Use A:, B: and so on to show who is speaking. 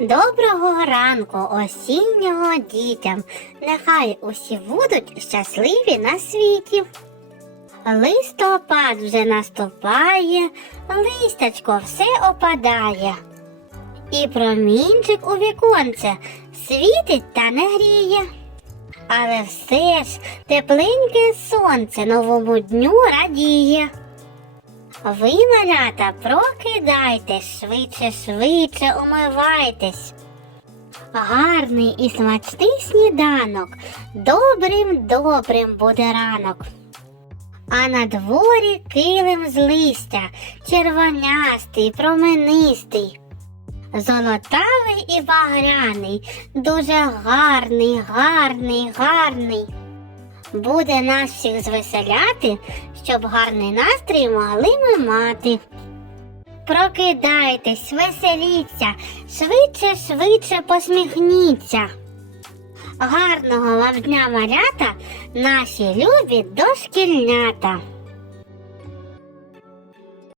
A: Доброго ранку осіннього дітям. Нехай усі будуть щасливі на світі. Листопад вже наступає, листячко все опадає. І промінчик у віконце світить та не гріє. Але все ж тепленьке сонце новому дню радіє. Ви, малята, прокидайтесь, швидше, швидше умивайтесь. Гарний і смачний сніданок, добрим добрим буде ранок. А на дворі килим з листя, червонястий, променистий, золотавий і багряний, дуже гарний, гарний, гарний. Буде нас всіх звеселяти, щоб гарний настрій могли ми мати. Прокидайтесь, веселіться, швидше, швидше посміхніться. Гарного вам дня малята, наші любі дошкільнята.